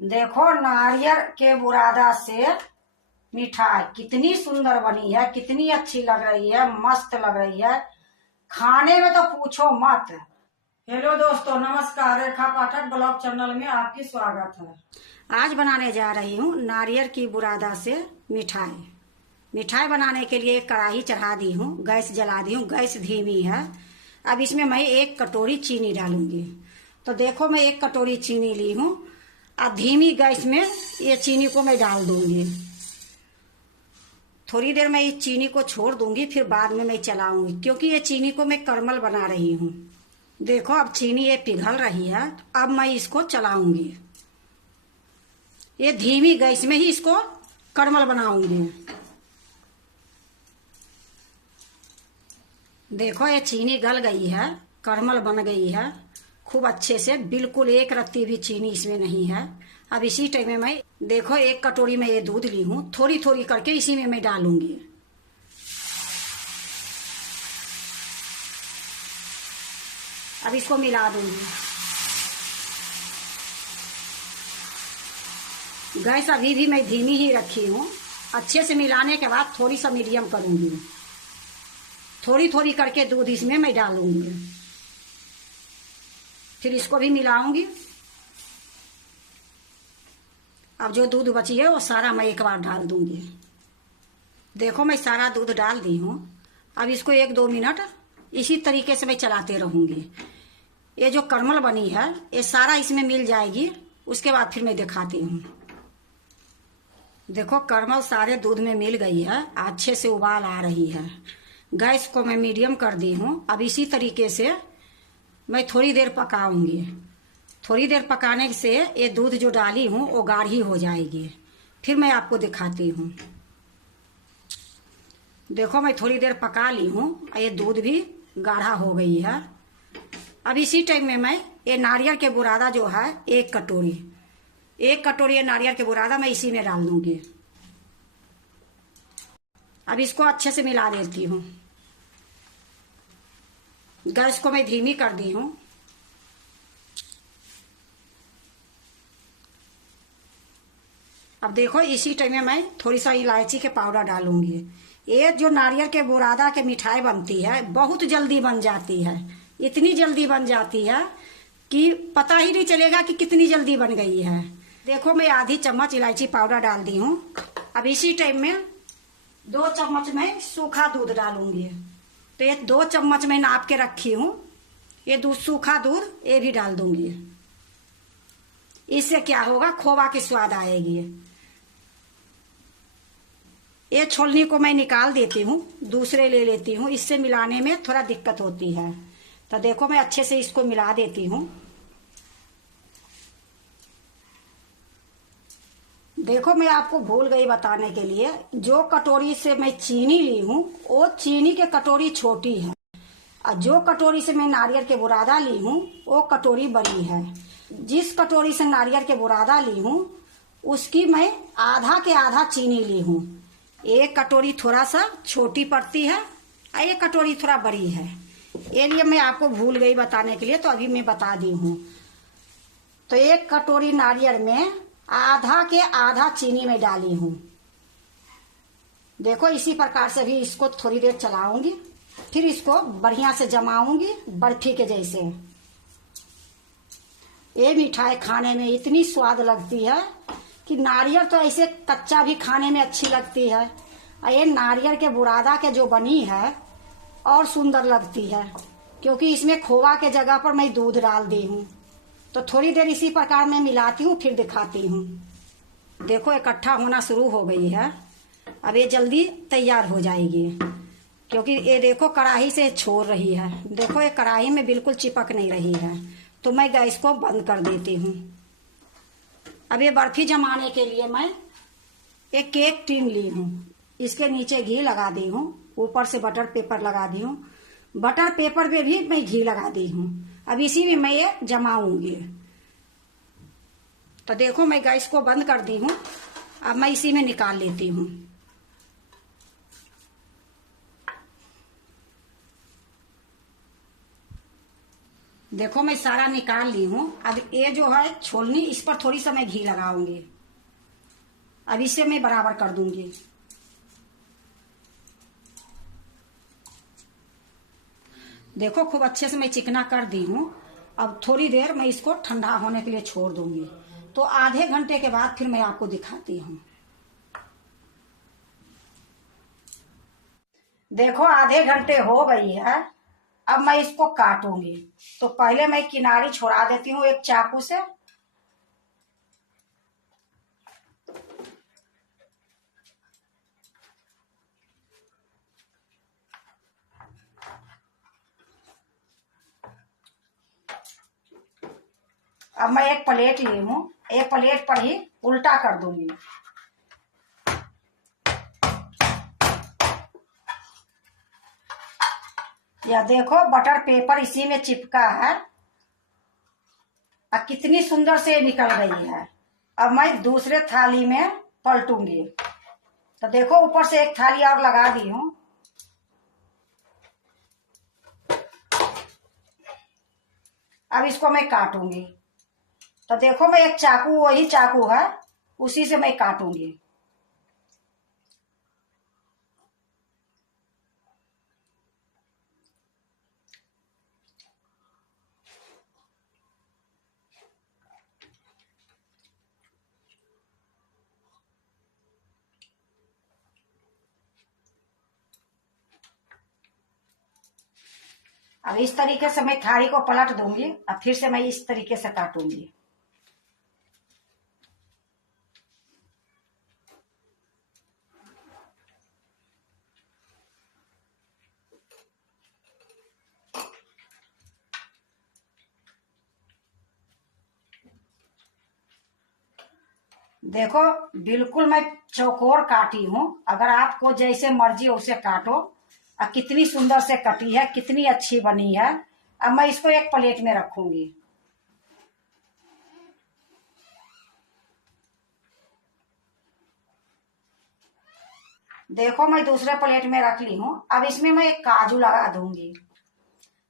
देखो नारियल के बुरादा से मिठाई कितनी सुंदर बनी है, कितनी अच्छी लग रही है, मस्त लग रही है। खाने में तो पूछो मत। हेलो दोस्तों, नमस्कार। रेखा पाठक ब्लॉग चैनल में आपकी स्वागत है। आज बनाने जा रही हूँ नारियल की बुरादा से मिठाई। मिठाई बनाने के लिए एक कढ़ाई चढ़ा दी हूँ, गैस जला दी हूँ, गैस धीमी है। अब इसमें मैं 1 कटोरी चीनी डालूंगी। तो देखो मैं 1 कटोरी चीनी ली हूँ। अब धीमी गैस में ये चीनी को मैं डाल दूंगी। थोड़ी देर मैं इस चीनी को छोड़ दूंगी, फिर बाद में मैं चलाऊंगी, क्योंकि ये चीनी को मैं करमल बना रही हूँ। देखो अब चीनी ये पिघल रही है। अब मैं इसको चलाऊंगी। ये धीमी गैस में ही इसको करमल बनाऊंगी। देखो ये चीनी गल गई है, करमल बन गई है खूब अच्छे से, बिल्कुल एक रत्ती भी चीनी इसमें नहीं है। अब इसी टाइम में मैं देखो 1 कटोरी में ये दूध ली हूँ, थोड़ी थोड़ी करके इसी में मैं डालूंगी। अब इसको मिला दूंगी। गैस अभी भी मैं धीमी ही रखी हूँ। अच्छे से मिलाने के बाद थोड़ी सा मीडियम करूंगी। थोड़ी थोड़ी करके दूध इसमें मैं डालूंगी, फिर इसको भी मिलाऊंगी। अब जो दूध बची है वो सारा मैं एक बार डाल दूंगी। देखो मैं सारा दूध डाल दी हूँ। अब इसको 1-2 मिनट इसी तरीके से मैं चलाते रहूंगी। ये जो करमल बनी है ये सारा इसमें मिल जाएगी, उसके बाद फिर मैं दिखाती हूँ। देखो करमल सारे दूध में मिल गई है, अच्छे से उबाल आ रही है। गैस को मैं मीडियम कर दी हूँ। अब इसी तरीके से मैं थोड़ी देर पकाऊंगी। थोड़ी देर पकाने से ये दूध जो डाली हूँ वो गाढ़ी हो जाएगी। फिर मैं आपको दिखाती हूँ। देखो मैं थोड़ी देर पका ली हूँ, ये दूध भी गाढ़ा हो गई है। अब इसी टाइम में मैं ये नारियल के बुरादा जो है 1 कटोरी, 1 कटोरी ये नारियल के बुरादा मैं इसी में डाल दूंगी। अब इसको अच्छे से मिला देती हूँ। गैस को मैं धीमी कर दी हूँ। अब देखो इसी टाइम में मैं थोड़ी सा इलायची के पाउडर डालूंगी। ये जो नारियल के बुरादा के मिठाई बनती है बहुत जल्दी बन जाती है। इतनी जल्दी बन जाती है कि पता ही नहीं चलेगा कि कितनी जल्दी बन गई है। देखो मैं आधी चम्मच इलायची पाउडर डाल दी हूँ। अब इसी टाइम में 2 चम्मच में सूखा दूध डालूंगी। तो ये 2 चम्मच में नाप के रखी हूँ। ये दूध सूखा दूध ये भी डाल दूंगी। इससे क्या होगा, खोवा की स्वाद आएगी। ये छोलनी को मैं निकाल देती हूँ, दूसरे ले लेती हूँ। इससे मिलाने में थोड़ा दिक्कत होती है। तो देखो मैं अच्छे से इसको मिला देती हूँ। देखो मैं आपको भूल गई बताने के लिए, जो कटोरी से मैं चीनी ली हूँ वो चीनी के कटोरी छोटी है, और जो कटोरी से मैं नारियल के बुरादा ली हूँ वो कटोरी बड़ी है। जिस कटोरी से नारियल के बुरादा ली हूँ उसकी मैं आधा के आधा चीनी ली हूँ। 1 कटोरी थोड़ा सा छोटी पड़ती है और 1 कटोरी थोड़ा बड़ी है। ये लिए मैं आपको भूल गई बताने के लिए, तो अभी मैं बता दी हूँ। तो 1 कटोरी नारियल में आधा के आधा चीनी में डाली हूँ। देखो इसी प्रकार से भी इसको थोड़ी देर चलाऊंगी, फिर इसको बढ़िया से जमाऊंगी बर्फी के जैसे। ये मिठाई खाने में इतनी स्वाद लगती है कि नारियल तो ऐसे कच्चा भी खाने में अच्छी लगती है, और ये नारियल के बुरादा के जो बनी है और सुंदर लगती है, क्योंकि इसमें खोवा के जगह पर मैं दूध डाल दी हूँ। तो थोड़ी देर इसी प्रकार मैं मिलाती हूँ, फिर दिखाती हूँ। देखो इकट्ठा होना शुरू हो गई है। अब ये जल्दी तैयार हो जाएगी, क्योंकि ये देखो कढ़ाई से छोड़ रही है। देखो ये कढ़ाई में बिल्कुल चिपक नहीं रही है। तो मैं गैस को बंद कर देती हूँ। अब ये बर्फी जमाने के लिए मैं एक केक टिन ली हूँ। इसके नीचे घी लगा दी हूँ, ऊपर से बटर पेपर लगा दी हूँ। बटर पेपर पे भी मैं घी लगा दी हूँ। अब इसी में मैं ये जमाऊंगी। तो देखो मैं गैस को बंद कर दी हूँ। अब मैं इसी में निकाल लेती हूँ। देखो मैं सारा निकाल ली हूँ। अब ये जो है छोलनी, इस पर थोड़ी सा मैं घी लगाऊंगी। अब इसे मैं बराबर कर दूंगी। देखो खूब अच्छे से मैं चिकना कर दी हूँ। अब थोड़ी देर मैं इसको ठंडा होने के लिए छोड़ दूंगी। तो आधे घंटे के बाद फिर मैं आपको दिखाती हूँ। देखो आधे घंटे हो गई है। अब मैं इसको काटूंगी। तो पहले मैं किनारी छोड़ा देती हूँ एक चाकू से। अब मैं एक प्लेट ली हूँ, एक प्लेट पर ही उल्टा कर दूंगी। या देखो बटर पेपर इसी में चिपका है। अब कितनी सुंदर से निकल गई है। अब मैं दूसरे थाली में पलटूंगी। तो देखो ऊपर से एक थाली और लगा दी हूँ। अब इसको मैं काटूंगी। तो देखो मैं एक चाकू, वही चाकू है, उसी से मैं काटूंगी। अब इस तरीके से मैं थाली को पलट दूंगी। अब फिर से मैं इस तरीके से काटूंगी। देखो बिल्कुल मैं चौकोर काटी हूँ। अगर आपको जैसे मर्जी उसे काटो। अब कितनी सुंदर से कटी है, कितनी अच्छी बनी है। अब मैं इसको एक प्लेट में रखूंगी। देखो मैं दूसरे प्लेट में रख ली हूँ। अब इसमें मैं एक काजू लगा दूंगी।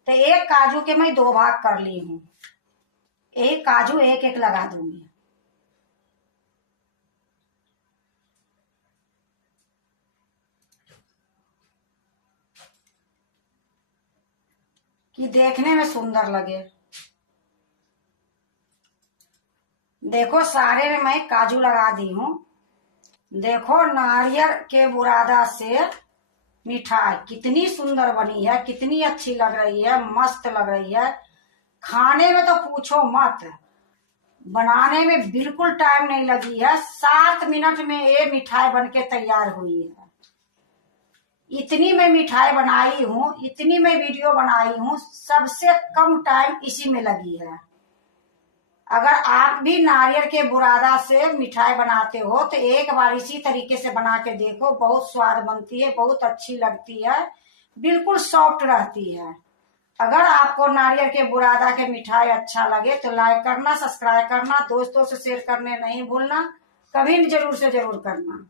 तो एक काजू के मैं दो भाग कर ली हूँ। एक काजू एक एक लगा दूंगी। कि देखने में सुंदर लगे। देखो सारे में मैं काजू लगा दी हूँ। देखो नारियल के बुरादा से मिठाई कितनी सुंदर बनी है, कितनी अच्छी लग रही है, मस्त लग रही है। खाने में तो पूछो मत। बनाने में बिल्कुल टाइम नहीं लगी है। 7 मिनट में ये मिठाई बनके तैयार हुई है। इतनी मैं मिठाई बनाई हूँ, इतनी मैं वीडियो बनाई हूँ, सबसे कम टाइम इसी में लगी है। अगर आप भी नारियल के बुरादा से मिठाई बनाते हो तो एक बार इसी तरीके से बना के देखो। बहुत स्वाद बनती है, बहुत अच्छी लगती है, बिल्कुल सॉफ्ट रहती है। अगर आपको नारियल के बुरादा के मिठाई अच्छा लगे तो लाइक करना, सब्सक्राइब करना, दोस्तों से शेयर करने नहीं भूलना। कभी जरूर से जरूर करना।